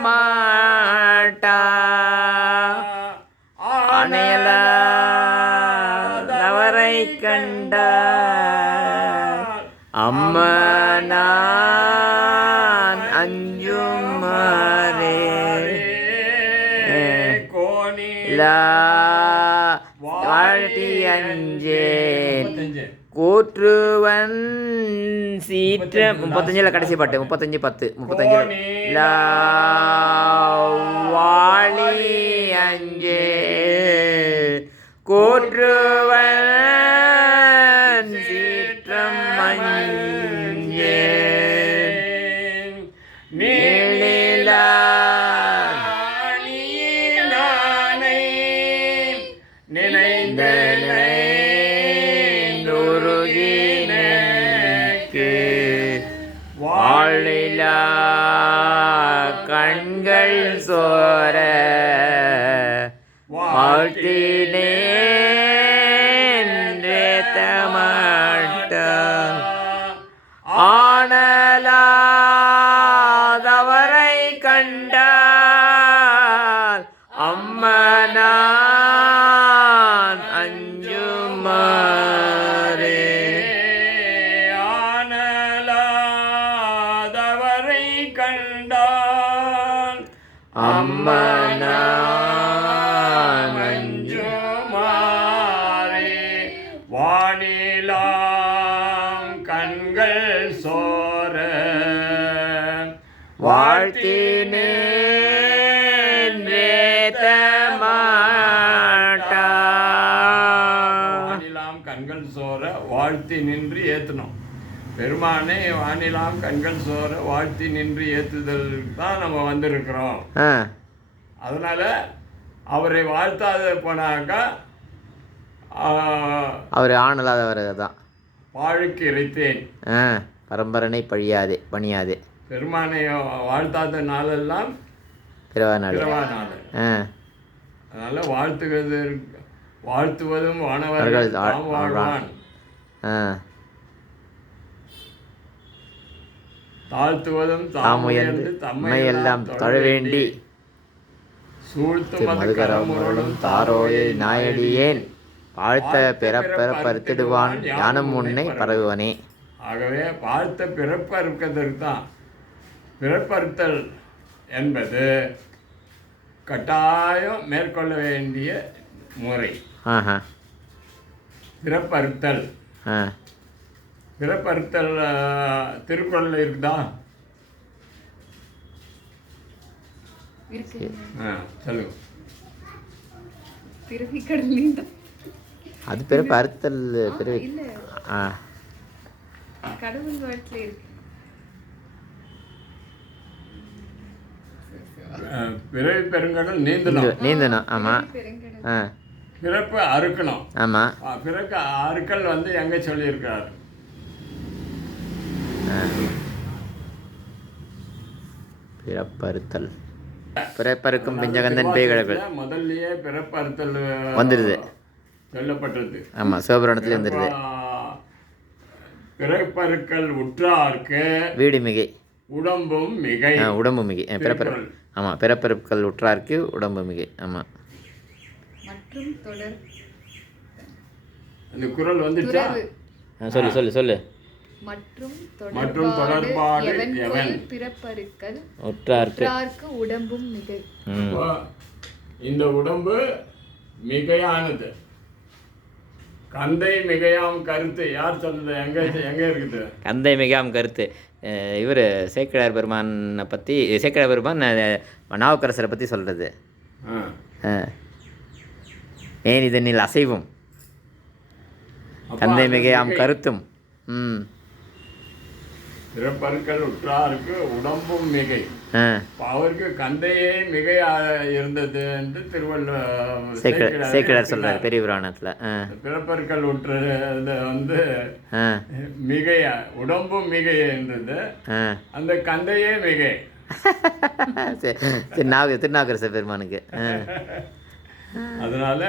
மாட்டா அணையல தவறை கண்ட அம்மனான் அஞ்சும் மாறே சீற்ற முப்பத்தஞ்சில் கடைசி பாட்டு முப்பத்தஞ்சு பத்து முப்பத்தஞ்சு லா வாழி அஞ்சே கூற்றுவன் சீற்றம் அஞ்சே வாழ்த்தினே தமாட்ட ஆனலாதவரை கண்டால் அம்மனான் அஞ்சுமாறே. ஆனலாதவரை கண்டான் அம்மனான் கண்கள் சோர. வானிலாம் கண்கள் சோர வாழ்த்தி நின்று ஏத்தணும் பெருமானை வானிலாம் கண்கள் சோர வாழ்த்தி நின்று ஏத்துதல் தான் நம்ம வந்திருக்கிறோம். அதனால அவரை வாழ்த்தாத போனாக்கா அவர் ஆணலாதவர் தான் பாழுக்கு இறைத்தேன். ஆ பரம்பரனை பழியாதே பணியாதே. பெருமானை வாழ்த்தாத நாளெல்லாம் பிறவா நாள். பிறவா நாள். ஆ. அதனால வாழ்த்துவது வாழ்த்துவதும் வானவர்கள் தாம் வாழ்வான். ஆ. தாழ்த்துவதும் தாம் உயர்ந்து தம்மை எல்லாம் தொழ வேண்டி. சூழ்த்தும் அது மதுகரம் தாரோயை நாயடியேன். வாழ்த்த பிறப்பெற பருத்திடுவான் ஞானம் முன்னை பரவுவனே. ஆகவே வாழ்த்த பிறப்பறுக்கிறதுக்கு தான் பிறப்பறுத்தல் என்பது கட்டாயம் மேற்கொள்ள வேண்டிய முறை. பிறப்பறுத்தல். பிறப்பறுத்தல் ஆ, திருக்குறள்ல இருக்குதா? இருக்கு. ஆ சொல்லுங்க பிறவி கடலையும் தான் அது பிறப்பு அறுத்தல் பிறவி இல்ல. ஆ. கடவுள் வாழ்த்துல இருக்கு. பிறவி பெருங்கடல் நீந்தணும். நீந்து- நீந்தணும் ஆமாம் ஆ. பிறப்பு அறுக்கணும். ஆமாம் பிறகு அறுக்கல் வந்து எங்க சொல்லியிருக்கார்? பிறப்பறுத்தல். பிறப்பறுக்கும் பிஞ்சகந்தன் பேய் கிழக்கு முதல்லயே பிறப்பறுத்தல் வந்துடுது. சொல்லப்பட்டது ஆமாம் சிவபுராணத்துல வந்துடுது ஆ, பிறப்பறுக்கல் உற்றார்க்கு வீடு மிகை. உடம்பும் மிகை. உடம்பு மிகை. பிறப்பறு. ஆமாம் பிறப்பறுக்கல் உற்றார்க்கு உடம்பு மிகை. ஆமாம் மற்றும் தொடர். அந்த குரல் வந்துச்சா? சொல்லு சொல்லு சொல்லு. மற்றும் மற்றும் தொடர்பாடு எவன் பிறப்பறுக்கல் உற்றார்க்கு. உடம்பும் மிகை. இந்த உடம்பு மிகையானது. கந்தை மிகையாம் கருத்து. யார் சொன்னது? எங்க எங்க இருக்குது? கந்தை மிகாம் கருத்து. இவர் சேக்கிழார் பெருமானை பற்றி சேக்கிழார் பெருமான் நாவுக்கரசரை பற்றி சொல்கிறது. ஏன் இதனில் அசைவும்? கந்தை மிகையாம் மிகை, கருத்தும். ம். பிறப்பருக்கள் உற்றாருக்கு உடம்பும் மிகை. அவருக்கு கந்தையே மிகையா இருந்தது என்று திருவள்ளுவர் சேக்கிழார் சொல்கிறார் பெரிய புராணத்தில். ஆ. பிறப்பருக்கள் உற்ற வந்து ஆ. மிகையா உடம்பும் மிகை என்றது அந்த கந்தையே மிகை. திருநாவுக்கரசர் பெருமானுக்கு. அதனால